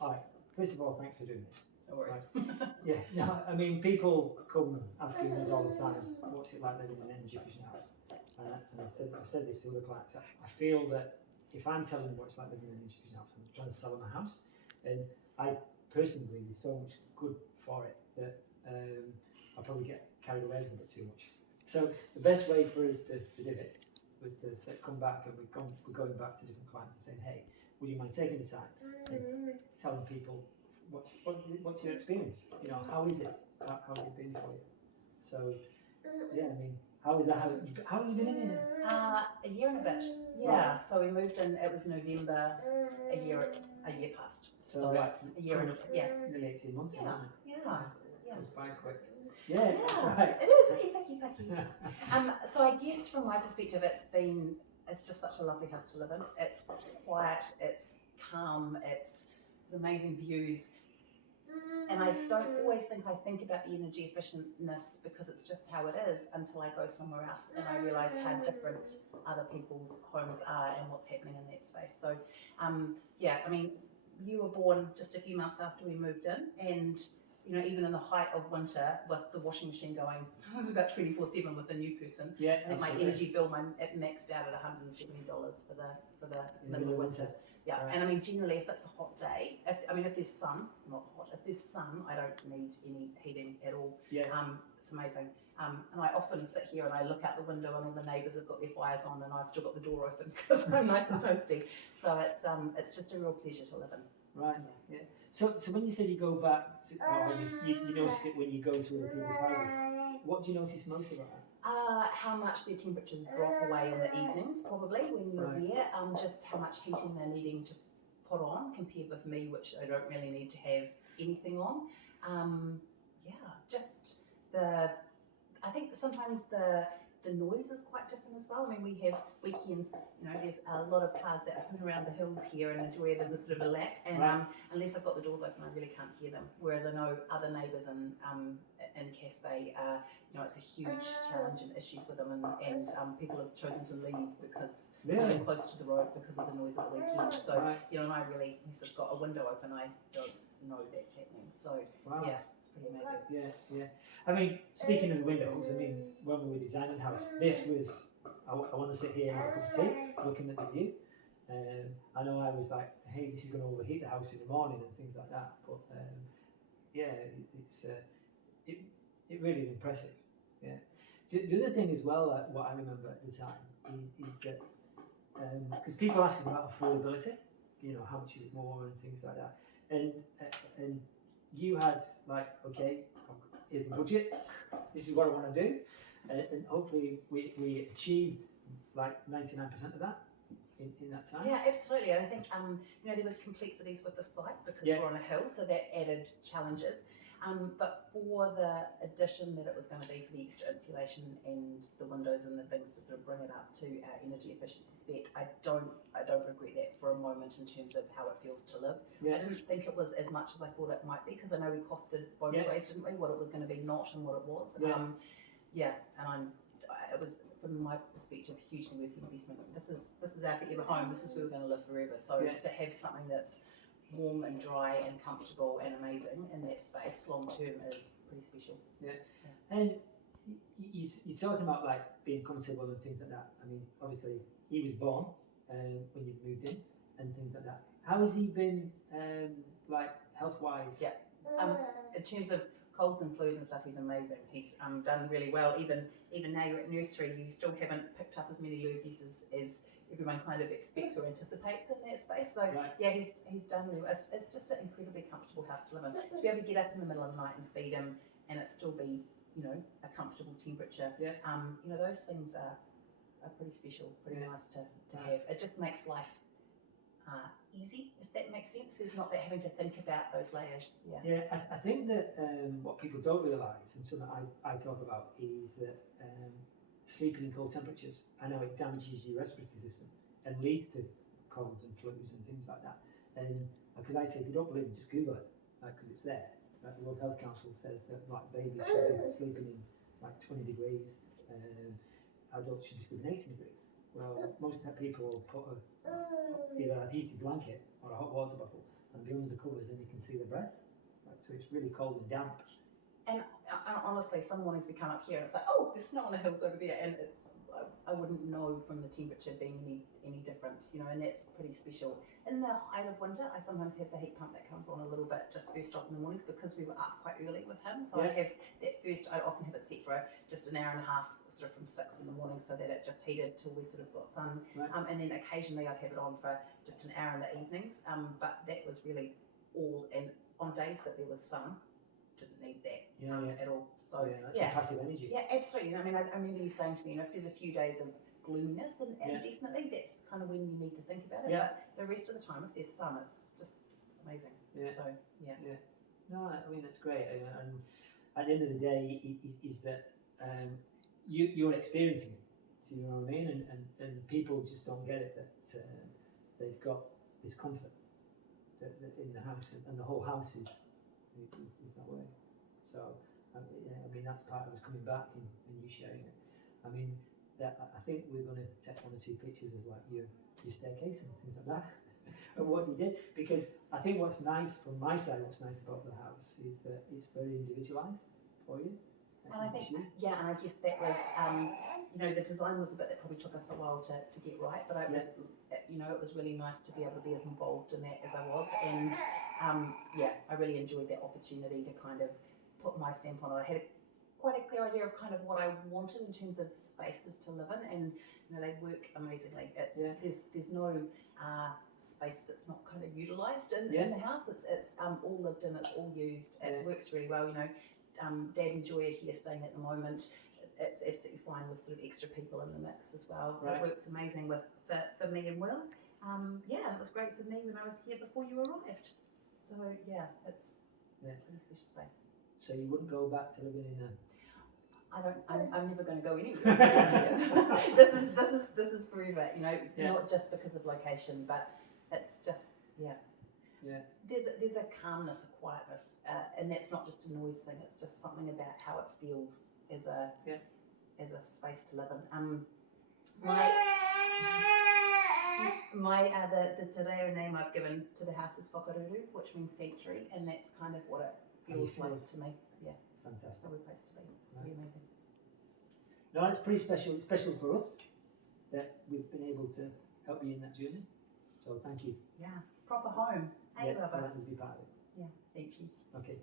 All right. First of all, thanks for doing this. No worries. Yeah. No, I mean, people come asking us all the time, what's it like living in an energy efficient house? And I've said this to other clients. I feel that if I'm telling them what it's like living in an energy efficient house, I'm trying to sell them a house. And I personally believe there's so much good for it that I probably get carried away a little bit too much. So the best way for us to do it was to come back, and we're going back to different clients and saying, hey, would you mind taking the time and telling people what's your experience? You know, how is it? How has it been for you? So yeah, I mean, how is that? How have you been in here? A year and a bit. Yeah. Right. So we moved in. It was November. A year passed. So like a year and a bit. Nearly 18 months, Yeah. isn't it? Yeah. It goes by quick. Yeah, that's right. It is. Picky. So I guess from my perspective, it's just such a lovely house to live in. It's quiet. It's calm. It's amazing views. And I don't always think about the energy efficientness because it's just how it is until I go somewhere else and I realise how different other people's homes are and what's happening in that space. So, yeah, I mean, you were born just a few months after we moved in, and you know, even in the height of winter with the washing machine going, it was about 24/7 with a new person. Yeah, I think my energy bill, it maxed out at $170 for the middle of winter. Yeah, right. And I mean, generally, if it's a hot day, if there's sun, not hot, if there's sun, I don't need any heating at all. Yeah. It's amazing. And I often sit here and I look out the window and all the neighbours have got their fires on and I've still got the door open because I'm nice and toasty. So it's just a real pleasure to live in. Right. Yeah. So when you said you go back, you notice it when you go to other people's houses. What do you notice most about it? How much their temperatures drop away in the evenings, probably when you're there. Just how much heating they're needing to put on compared with me, which I don't really need to have anything on. I think sometimes the noise is quite different as well. I mean, we have weekends, you know, there's a lot of cars that hoon around the hills here and enjoy it as a sort of a lap, and unless I've got the doors open, I really can't hear them. Whereas I know other neighbours in Casbay, you know, it's a huge challenge and issue for them, and people have chosen to leave because they're close to the road because of the noise at the weekend. So, you know, and I really, unless I've got a window open, I don't know that's happening. So, yeah, it's pretty amazing. Yeah. I mean, speaking of the windows, I mean, when we were designing the house, this was, I want to sit here and have a cup of tea, looking at the view. I know I was like, hey, this is going to overheat the house in the morning and things like that. But yeah, it really is impressive. Yeah. The other thing as well, what I remember at the time, is that because people ask us about affordability, you know, how much is it more and things like that, and you had like, okay, here's my budget, this is what I want to do, and hopefully we achieved like 99% of that in that time. Yeah, absolutely. And I think you know, there was complexities with the site because we're on a hill, so that added challenges. But for the addition that it was going to be for the extra insulation and the windows and the things to sort of bring it up to our energy efficiency spec, I don't regret that for a moment in terms of how it feels to live. I didn't think it was as much as I thought it might be because I know we costed both ways, didn't we? What it was going to be not and what it was. And it was, from my perspective, hugely worth the investment. This is our forever home. This is where we're going to live forever. So to have something that's warm and dry and comfortable and amazing in that space long term is pretty special. Yeah. And you're talking about like being comfortable and things like that. I mean, obviously he was born when you moved in and things like that. How has he been like health-wise? Yeah. In terms of colds and flus and stuff, he's amazing. He's done really well. Even now you're at nursery, you still haven't picked up as many lurgies as everyone kind of expects or anticipates in that space. So yeah, he's done really well. It's just an incredibly comfortable house to live in. To be able to get up in the middle of the night and feed him and it still be, you know, a comfortable temperature. You know, those things are pretty special, pretty nice to have. It just makes life easy, if that makes sense. There's not that having to think about those layers. Yeah, I think that what people don't realise, and something I talk about, is that sleeping in cold temperatures, I know it damages your respiratory system and leads to colds and flus and things like that. And because I say, if you don't believe it, just Google it, because it's there. Like the World Health Council says that like babies should be sleeping in like 20 degrees, adults should be sleeping 18 degrees. Well, most people will put either a heated blanket or a hot water bottle and be under the covers and you can see the breath. Right, so it's really cold and damp. And honestly, some mornings we come up here and it's like, oh, there's snow on the hills over there, and it's I wouldn't know from the temperature being any different, you know, and that's pretty special. In the height of winter, I sometimes have the heat pump that comes on a little bit just first off in the mornings because we were up quite early with him. So I have that first, I often have it set for just an hour and a half, sort of from 6 in the morning, so that it just heated till we sort of got sun. Right. And then occasionally I'd have it on for just an hour in the evenings. But that was really all, and on days that there was sun, didn't need that at all. So that's your passive energy. Yeah, absolutely. I mean, I remember you saying to me, you know, if there's a few days of gloominess, and definitely that's kind of when you need to think about it. But the rest of the time, if there's sun, it's just amazing. So No, I mean that's great. And at the end of the day, is that you're experiencing it. Do you know what I mean? And people just don't get it that they've got this comfort that in the house, and the whole house is that way. So I mean that's part of us coming back and you sharing it. I mean I think we're going to take 1 or 2 pictures of like your staircase and things like that and what you did, because I think what's nice from my side, what's nice about the house is that it's very individualised for you. And I think and I guess that was you know, the design was a bit that probably took us a while to get right, but it was you know, it was really nice to be able to be as involved in that as I was, and I really enjoyed that opportunity to kind of put my stamp on it. I had quite a clear idea of kind of what I wanted in terms of spaces to live in, and you know, they work amazingly. It's there's no space that's not kind of utilised in the house. It's all lived in, it's all used. It works really well. You know, Dad and Joy are here staying at the moment. It's absolutely fine with sort of extra people in the mix as well. It works amazing for me and Will. It was great for me when I was here before you arrived. So it's a pretty special space. So you wouldn't go back to living in a... I'm never going to go anywhere. This is forever. You know, not just because of location, but it's just There's a calmness, a quietness, and that's not just a noise thing. It's just something about how it feels as a space to live in. The te reo name I've given to the house is Whakaruru, which means sanctuary, and that's kind of what it feels like to me. Yeah, fantastic. Lovely place to be. It's really amazing. No, it's pretty special. It's special for us that we've been able to help you in that journey. So thank you. Yeah, proper home. Hey, Baba. To be part of it. Yeah, thank you. Okay.